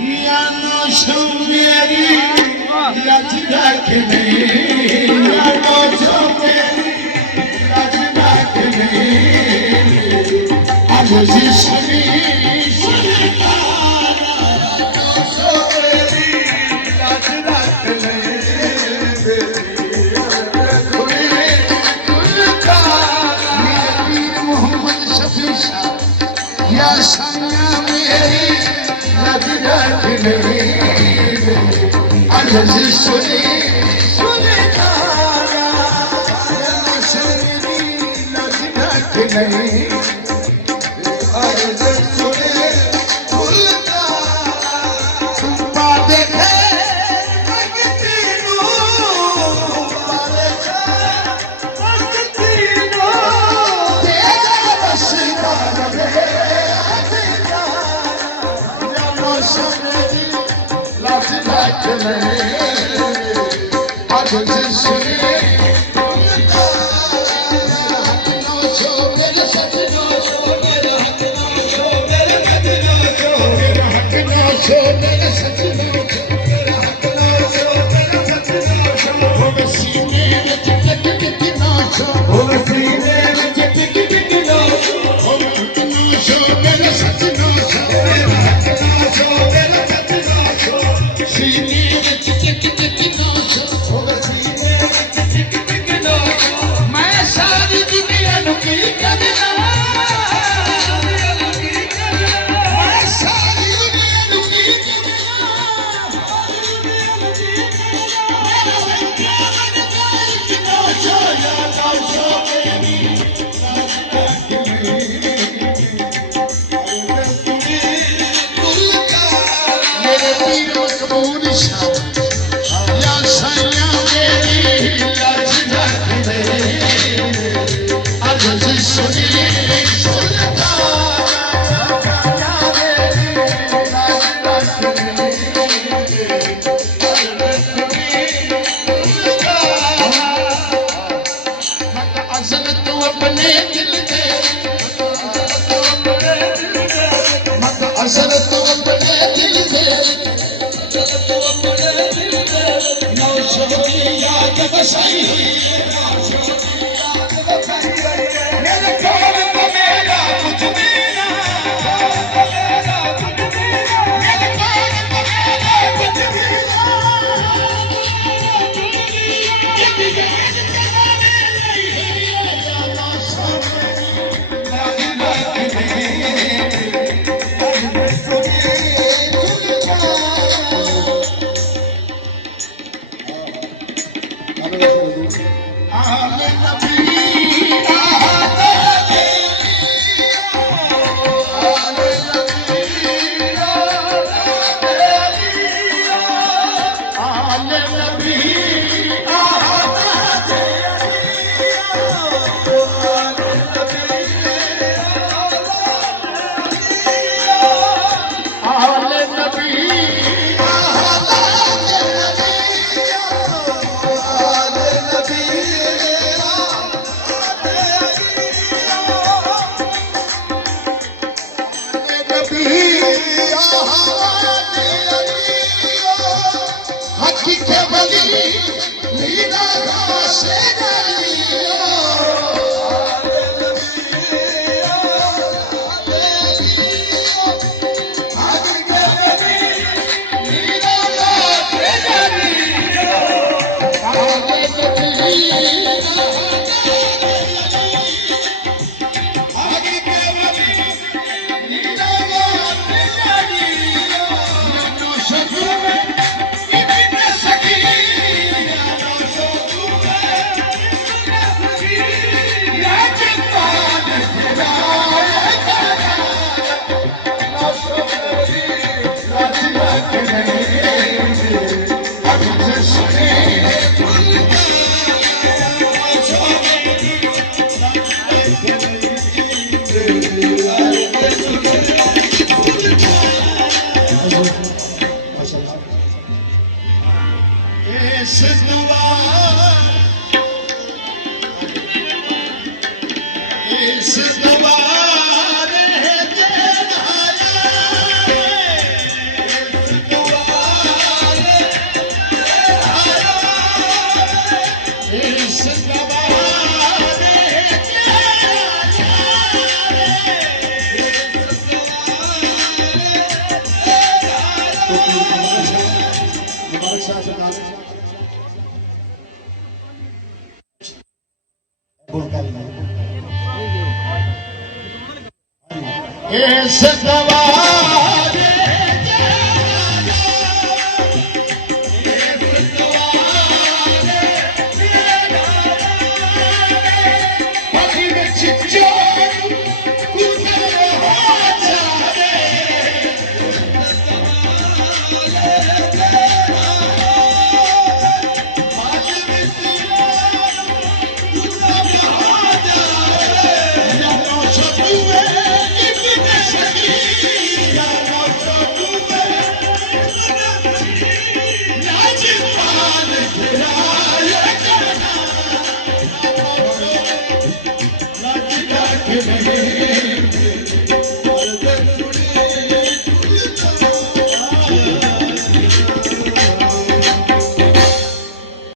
या नौशो मेरी लज रखने, या नौशो मेरी लज रखने, आज जिसने नौशो मेरी लज रखने, मोहम्मद शफी या सैया मेरी लज रखने, आज जिसने सुने तारा नौशो मेरी लज रखने, आज जिसने फूल तारा तुम पा देखे भगती नो, पा देखे भगती नो, तेरा रसदार रे या नौशो मेरी लज रखने, आज जिसने नौशो मेरे सच नौशो मेरे हक नौशो मेरे हक नौशो मेरे हक नौशो मेरे सच नौशो मेरे हक नौशो मेरे सच नौशो, हो सीने में टिक टिक नौशो, हो सीने में टिक टिक नौशो, हो हक नौशो मेरे सच नौशो मेरे हक नौशो मेरे सच नौशो, सीने में टिक टिक नौशो, हो सीने में टिक टिक नौशो, मैं सारी दुनिया की करना, मैं सारी दुनिया की नौशो या नौशो मेरी मेरे पीर मकबूल शाह या सैया मेरी लज रखने, आज जिसने सुनता या मेरी लज रखने, मत अज़ल तू अपने दिल दे, मत अज़ल तू अपने दिल दे, नौशो की याद बसाई हुई है, नौशो की याद बसाई हुई है, मेरे कौन को मेरा कुछ देना, मेरा कुछ देना, मेरे कौन को मेरा कुछ देना, ये भी जान तुम्हारे नहीं है, या नौशो मेरी लज रखने, आज जिसने सुनता आले नबी आले नबी आले नबी मुबारक शाह सरकार इस दवा Give me